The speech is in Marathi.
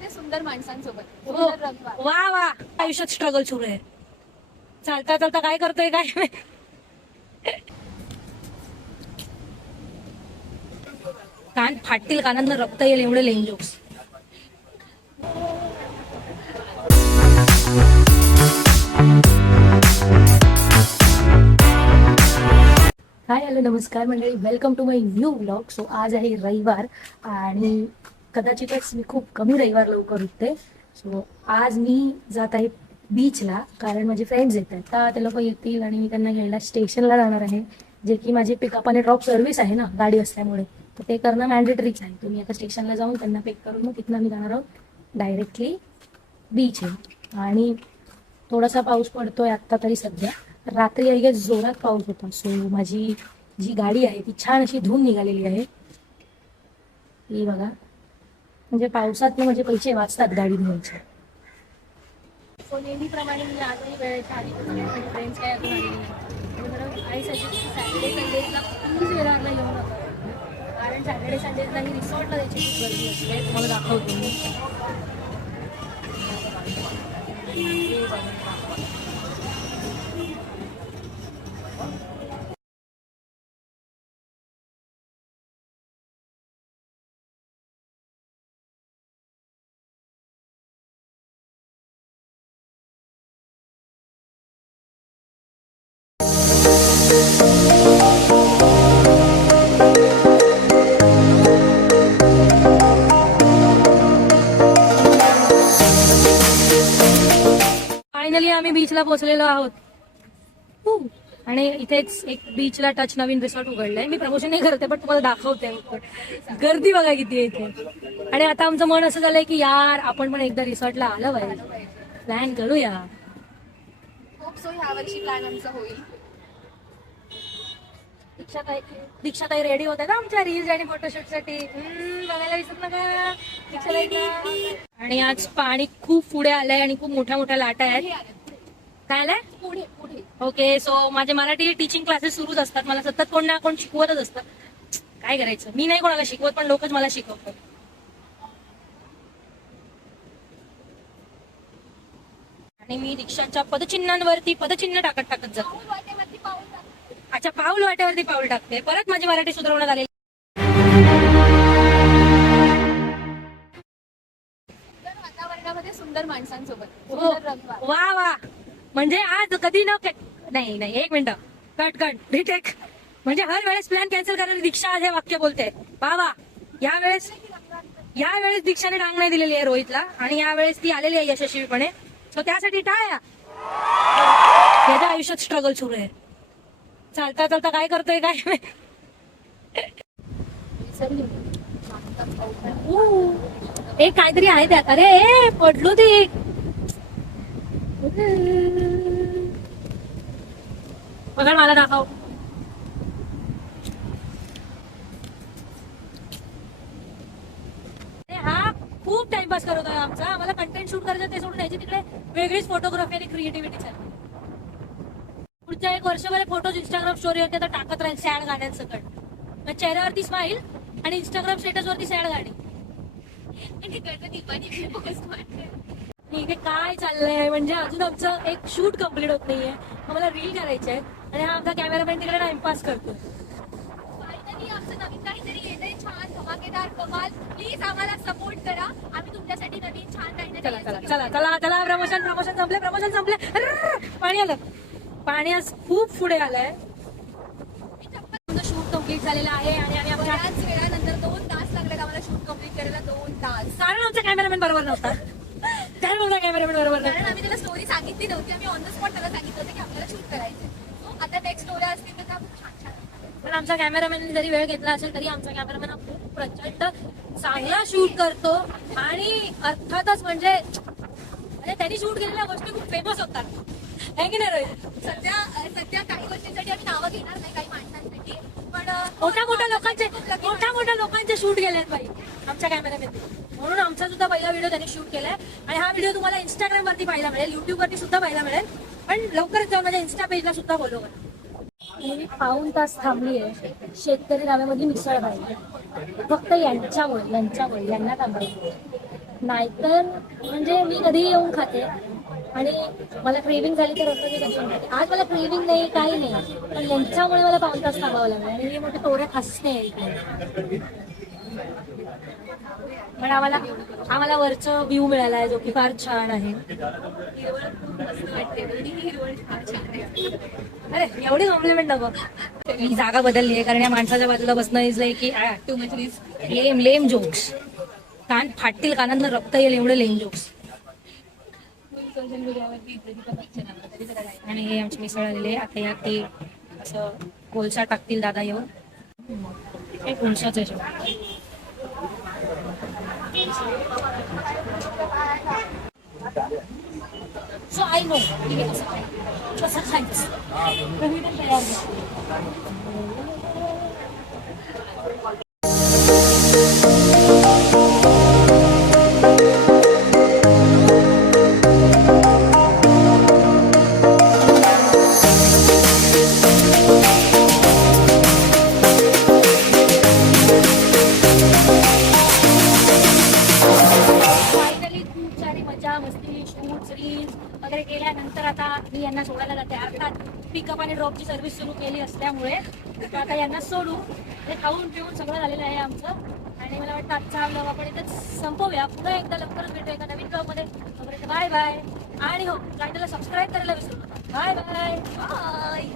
रंगामध्ये सुंदर माणसांसोबत हो. सुंदर रंगवा. वा वा, आयुष्यात स्ट्रगल सुरू आहे. चालता चालता काय करतोय काय माहित. कान फाटतील, कानांना रक्त येईल एवढे लेम जोक्स. हाय हॅलो नमस्कार मंडळी, welcome to my new vlog. So आज आहे रविवार आणि कदाचितच मी खूप कमी रविवार लवकर उठते. सो आज मी जात आहे बीचला, कारण माझे फ्रेंड्स येत आहेत. तर ते लोक येतील आणि मी त्यांना घ्यायला स्टेशनला जाणार आहे, जे की माझी पिकअप आणि ड्रॉप सर्व्हिस आहे ना गाडी असल्यामुळे. तर ते करणं मॅन्डेटरीच आहे. तुम्ही आता स्टेशनला जाऊन त्यांना पिक करून मग तिथनं मी जाणार आहोत डायरेक्टली बीच आहे. आणि थोडासा पाऊस पडतोय आत्ता तरी सध्या. रात्री आई गेस जोरात पाऊस होता. सो माझी जी गाडी आहे ती छान अशी धुवून निघालेली आहे. ही बघा, म्हणजे पावसात म्हणजे पैसे वाचतात गाडी धुवायचे. सो नेहमीप्रमाणे मी आजही वेळेच्या आधी माझे फ्रेंड्स काय अजून आलेली नाही. काही सॅटर्डे संडेजला प्लीज वेळाला येऊ नका, कारण सॅटर्डे संडेजला ही रिसॉर्टला त्याची खूप गर्दी असते. तुम्हाला दाखवतो मी. फायनली आम्ही बीचला पोहोचलेलो आहोत. आणि इथेच एक बीचला टच नवीन रिसॉर्ट उघडलंय. मी प्रमोशन नाही करते, पण तुम्हाला दाखवते. गर्दी बघा किती आहे इथे. आणि आता आमचं मन असं झालंय की यार आपण पण एकदा रिसॉर्टला आलं पाहिजे, प्लॅन करूया. होप सो ह्या वर्षी प्लॅन आमचा होईल. दीक्षाताई रेडी होत्या ना आमच्या रील्स आणि फोटोशूट साठी. बघायला विसरू नका दीक्षाताईला. आणि आज पाणी खूप पुढे आलंय आणि खूप मोठ्या मोठ्या लाटा आहेत. काय आलंय पुढे पुढे. ओके. सो माझे मराठी टीचिंग क्लासेस सुरूच असतात. मला सतत कोण ना कोण शिकवतच असतं. काय करायचं, मी नाही कोणाला शिकवत, पण लोकच मला शिकवतात. आणि मी रिक्षाच्या पदचिन्हांवरती पदचिन्ह टाकत जातो. अच्छा, पाऊल वाट्यावरती पाऊल टाकते. परत माझी मराठी सुधारवण्यात आलेली. वातावरणामध्ये सुंदर माणसांसोबत हो. सुंदर रंगवा. वा वा, म्हणजे आज कधी नाही नाही, एक मिनिट, कट रिटेक. म्हणजे हर वेळेस प्लॅन कॅन्सल करणारी दीक्षा आज हे वाक्य बोलते. वा वा, यावेळेस दीक्षाने डांग नाही दिलेली आहे रोहितला, आणि यावेळेस ती आलेली आहे यशस्वीपणे. सो त्यासाठी टाळ्या. याच्या आयुष्यात स्ट्रगल सुरू आहे. चालता चालता काय करतोय काय माहित. एक काहीतरी आहे त्यात. अरे पडलो ते. बघा मला दाखव. हा खूप टाइमपास करत आहे आमचा. आम्हाला कंटेंट शूट करायचं, ते सोडून यायची तिकडे वेगळीच फोटोग्राफी आणि क्रिएटिव्हिटी चालली. पुढच्या एक वर्षभर फोटोज इंस्टाग्राम स्टोरीवरती आता टाकत राहील सॅड गाण्यांसकट. चेहऱ्यावरती स्माईल आणि इंस्टाग्राम स्टेटस वरती सॅड गाणी. इथे काय चाललंय म्हणजे अजून आमचं एक शूट कम्प्लीट होत नाहीये. आम्हाला रील करायचे आहे आणि हा आमचा कॅमेरामॅन तिकडे टाइमपास करतो. फायनली आमचं नवीन काहीतरी येतंय, छान धमाकेदार कमाल. प्लीज आम्हाला सपोर्ट करा. आम्ही तुमच्यासाठी नवीन छान काहीतरी. चला चला चला चला चला. प्रमोशन संपले. पाणी आलं. पाणी आज खूप पुढे आलंय. शूट कम्प्लीट झालेलं आहे आणि आम्ही बऱ्याच वेळानंतर 2 तास लागले आम्हाला शूट कम्प्लीट करायला. 2 तास. कारण आमचा कॅमेरामॅन बरोबर नव्हता. कारण आम्ही त्याला स्टोरी सांगितली नव्हती. आम्ही ऑन द स्पॉट त्याला सांगितलं होतं की आपल्याला शूट करायचं. आता नेक्स्ट स्टोरी असतील तर त्या खूप छान छान. पण आमच्या कॅमेरामॅनने जरी वेळ घेतला असेल तरी आमचा कॅमेरामॅन खूप प्रचंड चांगला शूट करतो. आणि अर्थातच म्हणजे त्यांनी शूट केलेल्या गोष्टी खूप फेमस होतात, आहे की नाही रोहित? सध्या काही गोष्टींसाठी आम्ही नावं घेणार नाही, काही माणसांसाठी. पण मोठ्या लोकांचे शूट केलेत बाई आमच्या कॅमेरामॅन. म्हणून आमचा सुद्धा पहिला व्हिडिओ त्यांनी शूट केलाय. आणि हा व्हिडिओ तुम्हाला इंस्टाग्राम वरती पाहायला मिळेल, युट्यूब वरती सुद्धा पाहायला मिळेल. पण लवकरच जाऊन माझ्या इन्स्टा पेजला सुद्धा फॉलो करा. मी पाऊण तास थांबली आहे शेतकरी नाव्यामध्ये मिसळ खायला, फक्त यांच्यामुळे यांना थांबायचं. नाहीतर म्हणजे मी कधीही येऊन खाते आणि मला क्रेविंग झाली तर असं मी कधी येऊन खाते. आज मला क्रेविंग नाही, काही नाही, पण यांच्यामुळे मला पाऊण तास थांबावं लागलं आणि हे मोठे तोऱ्यात हसणे आहे इकडे. पण आम्हाला वरचं व्ह्यू मिळाला आहे जो की फार छान आहे. हिरवळ खूप मस्त वाटते आणि ही हिरवळ फार छान आहे. अरे एवढी कॉम्प्लिमेंट नको. ही जागा बदलली आहे कारण या माणसाच्या बाजूला बसणं इज लाईक की too much risk. Lame jokes. कान फाटतील, कानांना रक्त येईल एवढे लेम जोक्स. सोशल मीडियावरती इथे तिथं पिक्चर आणलं तरी त्याला काय. आणि हे आमचे मिसळ आलेले आता यात ते असं कोळसा टाकतील दादा येऊन. हे कोळसाच आहे शेवटी. सो आय नो हे कसं खायचं, कसं खायचं मी पण तयार आहे. फायनली खूप सारी मजा मस्ती शूट्स रील्स वगैरे केल्यानंतर आता मी यांना सोडायला जाते. अर्थात पिकअप आणि ड्रॉपची सर्व्हिस सुरू केली असल्यामुळे आता यांना सोडू. हे खाऊन पिऊन सगळं झालेलं आहे आमचं आणि मला वाटतं आजचा ब्लॉग आपण इथेच संपवूया. पुन्हा एकदा लवकरच भेटू एका नवीन ब्लॉगमध्ये. तोपर्यंत बाय बाय आणि हो चॅनलला सबस्क्राईब करायला विसरू नका. Bye bye bye.